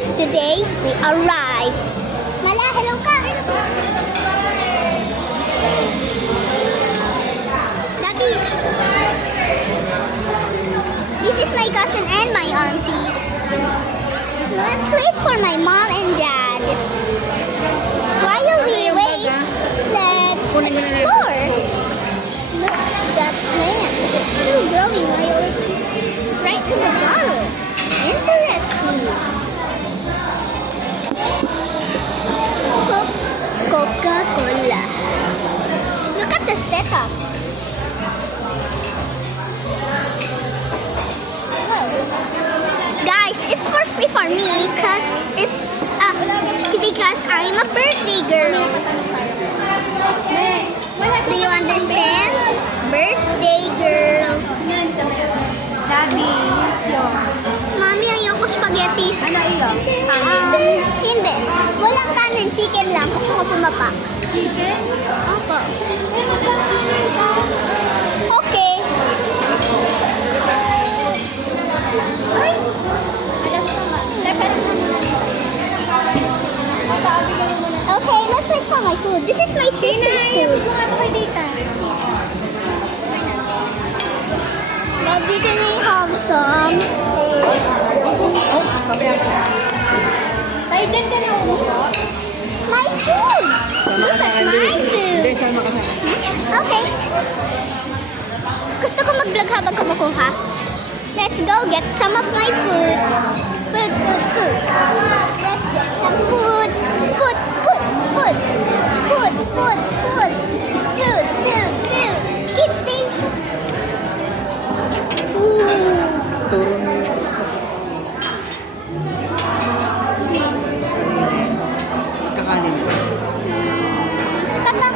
guys, today we arrived. Mala, hello ka. Daddy. This is my cousin and my auntie. Let's wait for my mom and dad. While we wait, let's explore. Look at that plant. It's still growing while it's right in the bottle. Interesting. Coca-Cola. Look at the setup. Guys, it's for free for me because I'm a birthday girl. Do you understand? Birthday girl. Daddy, use your... Mami, ayoko spaghetti. Ano iyo? Hindi. Walang kanin, chicken lang. Gusto ko pumapak. Chicken? Opo. Okay. Okay, let's wait for my food. This is my sister's food. Daddy, can I have some? Ay, dyan ka na umuha. My food! Look at my food! Okay. Gusto ko mag-vlog habang kumukuha. Let's go get some of my food. Food. Let's get some food. Food. Kids stage. Turo mo yung kakanin ko. Tatak.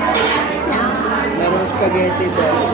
No. Merong spaghetti doon.